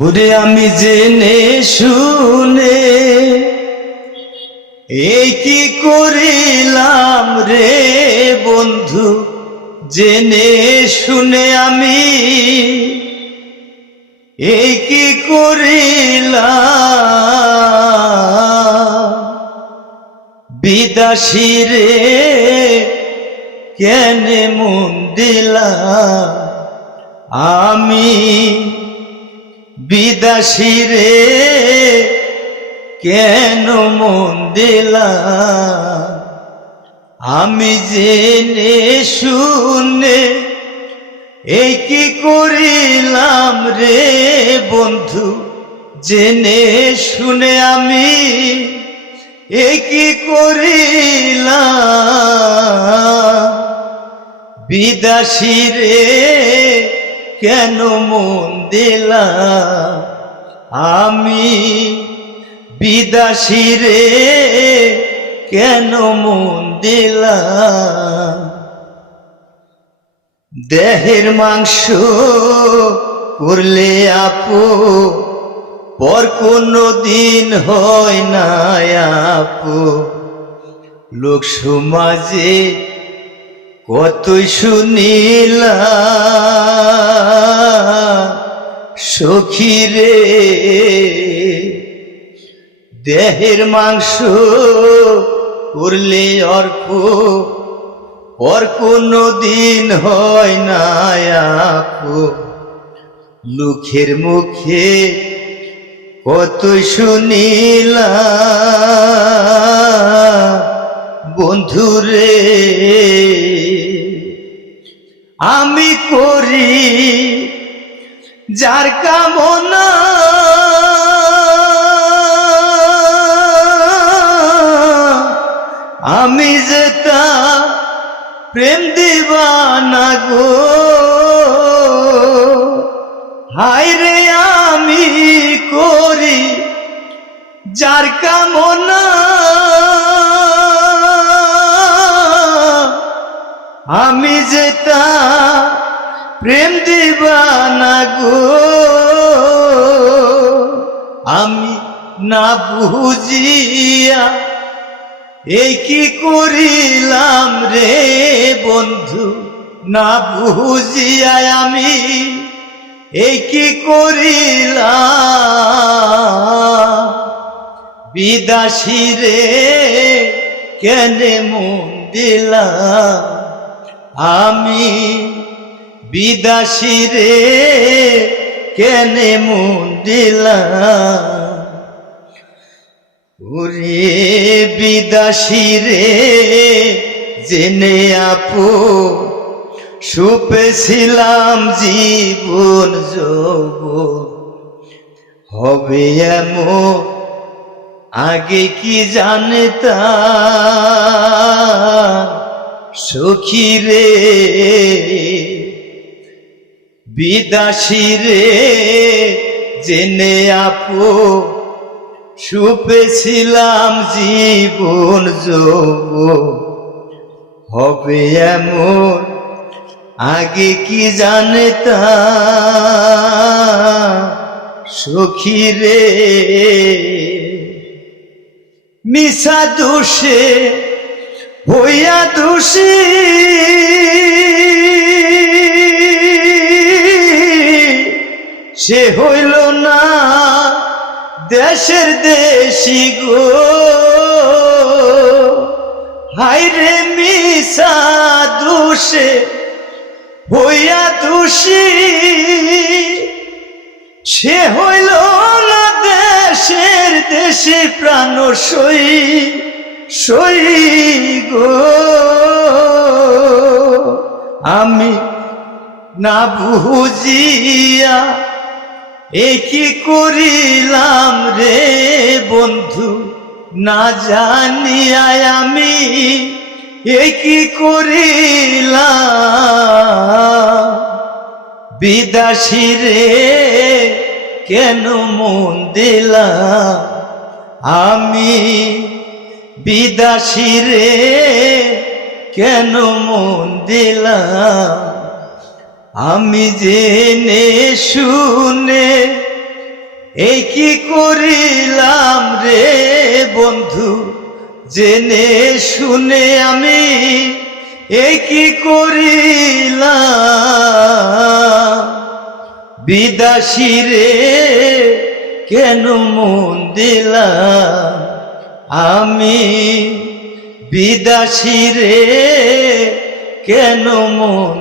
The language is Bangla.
ওরে আমি জেনে শুনে এই কি করিলাম রে বন্ধু, জেনে শুনে আমি এই কি করিলাম। বিদাসী রে কেনে মন দিলাম আমি, বিদাসী রে কেন মন দিলাম আমি, জেনে শুনে এই কি করিলাম রে বন্ধু, জেনে শুনে আমি এই কি করিলাম। বিদাসী রে কেন মন দিলাম আমি, বিদাসী রে কেন মন দিলাম। দেহের মাংস করলে আপু পর কোনো দিন হয় না আপু, লোক সমাজে কতই শুনিলাম সখী রে। দেহের মাংস করলে অর্প পর কোনো দিন হয় না আপু, লোকের মুখে কতই শুনিলাম বন্ধুরে। আমি করি যার কামনা আমি যে তা প্রেম দিবানা গো, হায় রে আমি করি যার কামনা আমি যে তা প্রেম দিবানা গো। আমি না বুঝিয়া এই কি করিলাম রে বন্ধু, না বুঝিয়া আমি এই কি করিলাম। বিদাসী রে কেনে মন দিলাম আমি, বিদাসী রে কেনে মন দিলাম। ওরে বিদাসী রে জেনে আপু সুপেছিলাম জীবন যৌবন হবে এমন আগে কি জানতাম সখী রে। বিদাসী রে জেনে আপু সুপেছিলাম জীবন যৌবন হবে এমন আগে কি জানতাম সখী রে। মিছা দোষে হইয়া দোষী সে হইল না দেশের দেশি গো, হায় রে মিছা দোষে হইয়া দোষী সে হইল না দেশের দেশি প্রাণ সই সই গো। আমি না বুঝিয়া এই কি করিলাম রে বন্ধু, না জানিয়া আমি এই কি করিলাম। বিদাসী রে কেন মন দিলাম আমি, বিদাসী রে কেন মন দিলাম আমি, জেনে শুনে এই কি করিলাম রে বন্ধু, জেনে শুনে আমি এই কি করিলাম। বিদাসী রে কেন মন দিলাম আমি, বিদাসী রে কেন মন